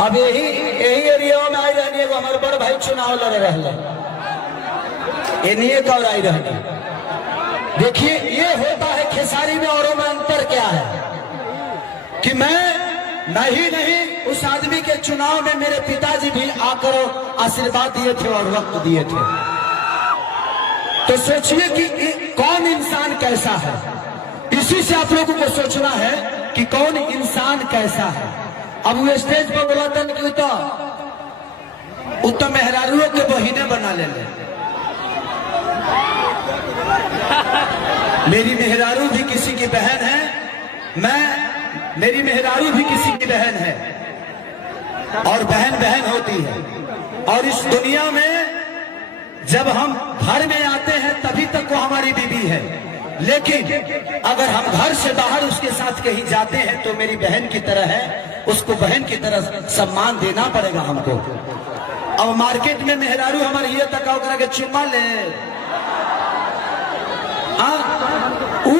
अब यही एरिया में आई रहनी है हमारे बड़ भाई चुनाव लड़ रहे एनिए कौर आई रहनी। देखिए ये होता है खेसारी में औरों में अंतर क्या है कि मैं नहीं उस आदमी के चुनाव में मेरे पिताजी भी आकर आशीर्वाद दिए थे और वक्त दिए थे। तो सोचिए कि कौन इंसान कैसा है, इसी से आप लोगों को सोचना है कि कौन इंसान कैसा है। अब वो स्टेज पर बोला था कि उत्तम मेहरारुओं के बहिने बना ले। मेरी मेहरारू भी किसी की बहन है, मेरी मेहरारू भी किसी की बहन है और बहन बहन होती है। और इस दुनिया में जब हम घर में आते हैं तभी तक वो हमारी बीवी है, लेकिन अगर हम घर से बाहर उसके साथ कहीं जाते हैं तो मेरी बहन की तरह है, उसको बहन की तरह सम्मान देना पड़ेगा हमको। अब मार्केट में मेहरारू हमारे ये तकाव करा के चुम्मा ले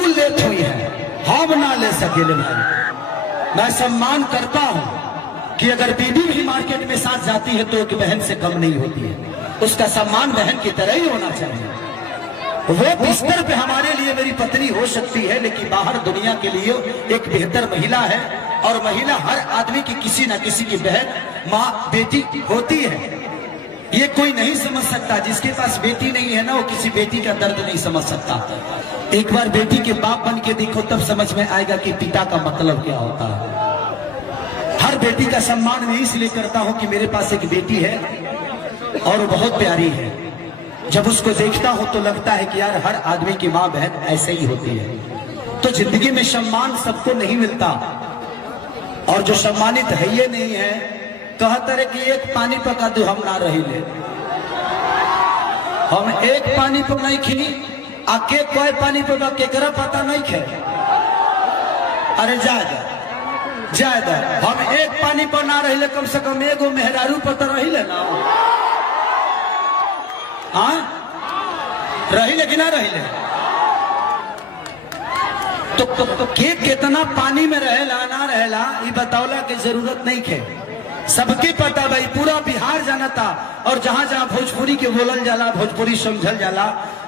लेत हुई है, हम ना ले सके। मैं सम्मान करता हूं कि अगर बीबी भी मार्केट में साथ जाती है तो एक बहन से कम नहीं होती है, उसका सम्मान बहन की तरह ही होना चाहिए। वो बिस्तर पे हमारे लिए मेरी पत्नी हो सकती है, लेकिन बाहर दुनिया के लिए एक बेहतर महिला है। और महिला हर आदमी की किसी न किसी की बहन, माँ, बेटी होती है। ये कोई नहीं समझ सकता, जिसके पास बेटी नहीं है ना वो किसी बेटी का दर्द नहीं समझ सकता। एक बार बेटी के बाप बन के देखो तब समझ में आएगा कि पिता का मतलब क्या होता है। हर बेटी का सम्मान मैं इसलिए करता हूं कि मेरे पास एक बेटी है और बहुत प्यारी है। जब उसको देखता हूं तो लगता है कि यार हर आदमी की माँ बहन ऐसे ही होती है। तो जिंदगी में सम्मान सबको नहीं मिलता, और जो सम्मानित है ये नहीं है। कहते रहे कि एक पानी पका दो हम ना रही ले, हम एक पानी पर नहीं खी आके कोई पानी पर केकरा पता नहीं खे। अरे जायदा हम एक पानी पर ना रही ले, कम से कम एगो मेहरारू पर तो रही ले ना। हाँ रही ले कि ना रही ले। तो के कितना पानी में रहेला ना रहेला ये बतावला की जरूरत नहीं खे। सबके पता भाई, पूरा बिहार जानता। और जहां जहां भोजपुरी के बोलल जाला, भोजपुरी समझल जाला,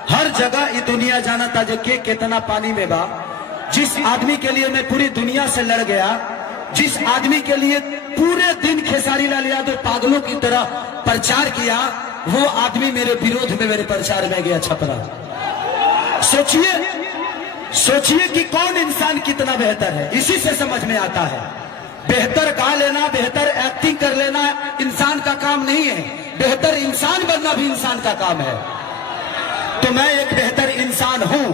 हर जगह ये दुनिया जानता जो के कितना पानी में बा। जिस आदमी के लिए मैं पूरी दुनिया से लड़ गया, जिस आदमी के लिए पूरे दिन खेसारी लाल यादव पागलों की तरह प्रचार किया, वो आदमी मेरे विरोध में मेरे प्रचार में गया छपरा। सोचिए कि कौन इंसान कितना बेहतर है। इसी से समझ में आता है बेहतर गा लेना, बेहतर एक्टिंग कर लेना इंसान का काम नहीं है, बेहतर इंसान बनना भी इंसान का काम है। तो मैं एक बेहतर इंसान हूं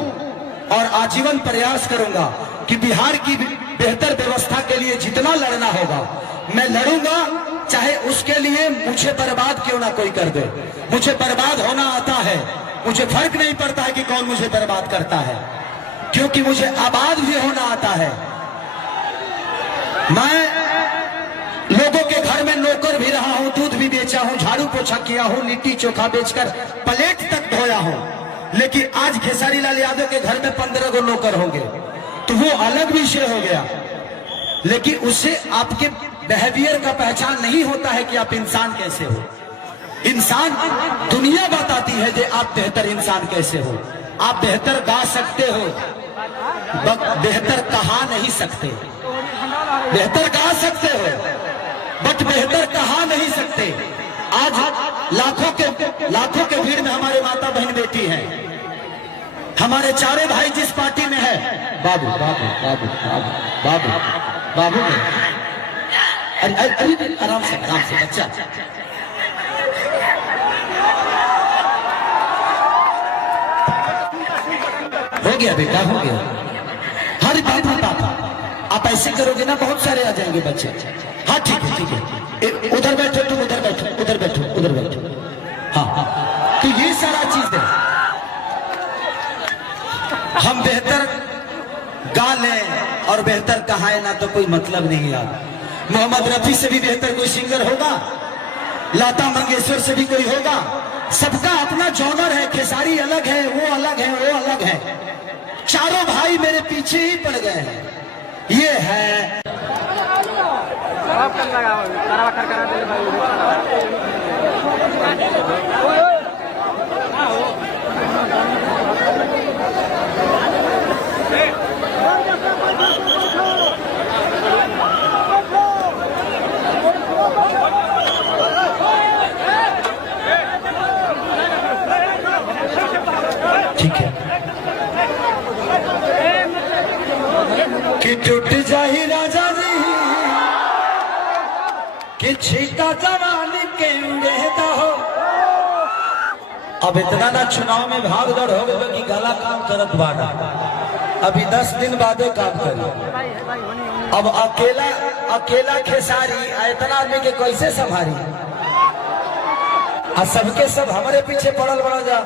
और आजीवन प्रयास करूंगा कि बिहार की बेहतर व्यवस्था के लिए जितना लड़ना होगा मैं लड़ूंगा, चाहे उसके लिए मुझे बर्बाद क्यों ना कोई कर दे। मुझे बर्बाद होना आता है, मुझे फर्क नहीं पड़ता है कि कौन मुझे बर्बाद करता है, क्योंकि मुझे आबाद भी होना आता है। मैं लोगों के घर में नौकर भी रहा हूं, दूध भी बेचा हूं, झाड़ू पोछा किया हूं, लिट्टी चोखा बेचकर प्लेट तक धोया हूं। लेकिन आज खेसारी लाल यादव के घर में 15 गो नौकर होंगे तो वो अलग विषय हो गया। लेकिन उससे आपके बिहेवियर का पहचान नहीं होता है कि आप इंसान कैसे हो। इंसान दुनिया बताती है कि आप बेहतर इंसान कैसे हो। आप बेहतर गा सकते हो, बेहतर कहा नहीं सकते। बेहतर गा सकते हो बट बेहतर कहा नहीं सकते। आज लाखों के भीड़ में हमारे माता बहन बेटी हैं, हमारे चारों भाई जिस पार्टी में है, बाबू बाबू बाबू बाबू बाबू बाबू अरे आराम से बच्चा। हो गया बेटा, हो गया। हर बाबू आप ऐसे करोगे ना बहुत सारे आ जाएंगे बच्चे। हाँ ठीक है उधर बैठो, तुम उधर बैठो। हाँ तो ये सारा चीज है। हम बेहतर गा लें और बेहतर कहाए ना तो कोई मतलब नहीं यार। मोहम्मद रफी से भी बेहतर कोई सिंगर होगा, लता मंगेशकर से भी कोई होगा। सबका अपना जॉनर है। खेसारी अलग है, वो अलग है, वो अलग है। चारों भाई मेरे पीछे ही पड़ गए हैं। ये है ठीक है कि टूट जाही राजा जी कि छीटा जवानी के उड़ेता हो। अब इतना ना चुनाव में भाग दौड़ हो गए कि गला काम करत बाड़ा, अभी 10 दिन बादे काम करी। अब अकेला खेसारी इतना आदमी के कैसे संभारी, सबके सब हमारे पीछे पड़ल बड़ा जा।